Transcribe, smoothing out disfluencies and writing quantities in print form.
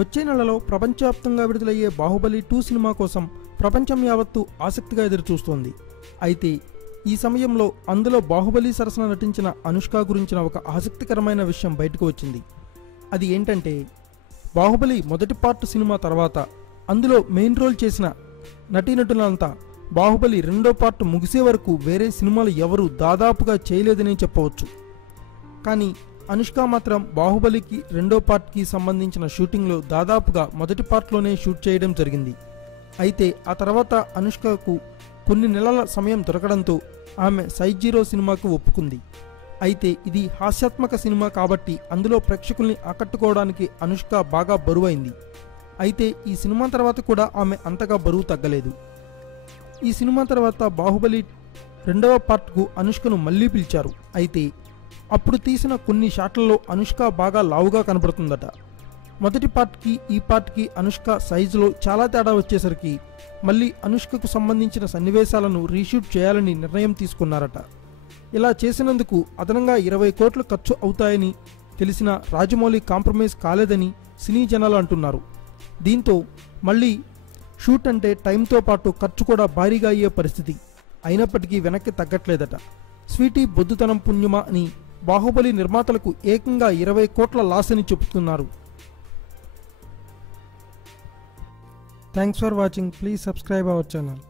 వచ్చే నెలలో ప్రపంచవ్యాప్తంగా విడుదలయ్యే బాహుబలి 2 సినిమా కోసం ప్రపంచం యావత్తు ఆసక్తిగా ఎదురుచూస్తోంది. అయితే ఈ సమయంలో అందులో బాహుబలి సరసన నటించిన అనుష్క గురించిన ఒక ఆసక్తికరమైన విషయం బయటకు వచ్చింది. అది ఏంటంటే, బాహుబలి మొదటి పార్ట్ సినిమా తర్వాత అందులో మెయిన్ రోల్ చేసిన నటీనటులంతా బాహుబలి రెండో పార్ట్ ముగిసే వరకు వేరే సినిమాలు ఎవరూ దాదాపుగా చేయలేదని చెప్పవచ్చు. కానీ అనుష్క మాత్రం బాహుబలికి రెండో పార్ట్కి సంబంధించిన షూటింగ్లో దాదాపుగా మొదటి పార్ట్లోనే షూట్ చేయడం జరిగింది. అయితే ఆ తర్వాత అనుష్కకు కొన్ని నెలల సమయం దొరకడంతో ఆమె సైజ్ 0 సినిమాకు ఒప్పుకుంది. అయితే ఇది హాస్యాత్మక సినిమా కాబట్టి అందులో ప్రేక్షకుల్ని ఆకట్టుకోవడానికి అనుష్క బాగా బరువైంది. అయితే ఈ సినిమా తర్వాత కూడా ఆమె అంతగా బరువు తగ్గలేదు. ఈ సినిమా తర్వాత బాహుబలి రెండవ పార్ట్కు అనుష్కను మళ్ళీ పిలిచారు. అయితే అప్పుడు తీసిన కొన్ని షాట్లలో అనుష్క బాగా లావుగా కనబడుతుందట. మొదటి పార్ట్కి ఈ పార్ట్కి అనుష్క సైజులో చాలా తేడా వచ్చేసరికి మళ్ళీ అనుష్కకు సంబంధించిన సన్నివేశాలను రీషూట్ చేయాలని నిర్ణయం తీసుకున్నారట. ఇలా చేసినందుకు అదనంగా 20 కోట్లు ఖర్చు అవుతాయని తెలిసిన రాజమౌళి కాంప్రమైజ్ కాలేదని సినీ జనాలు అంటున్నారు. దీంతో మళ్ళీ షూట్ అంటే టైంతో పాటు ఖర్చు కూడా భారీగా అయ్యే పరిస్థితి. అయినప్పటికీ వెనక్కి తగ్గట్లేదట. స్వీటీ బొద్దుతనం పుణ్యమా అని బాహుబలి నిర్మాతలకు ఏకంగా 20 కోట్ల లాస్ అని చెబుతున్నారు. Thanks for watching. Please subscribe our channel.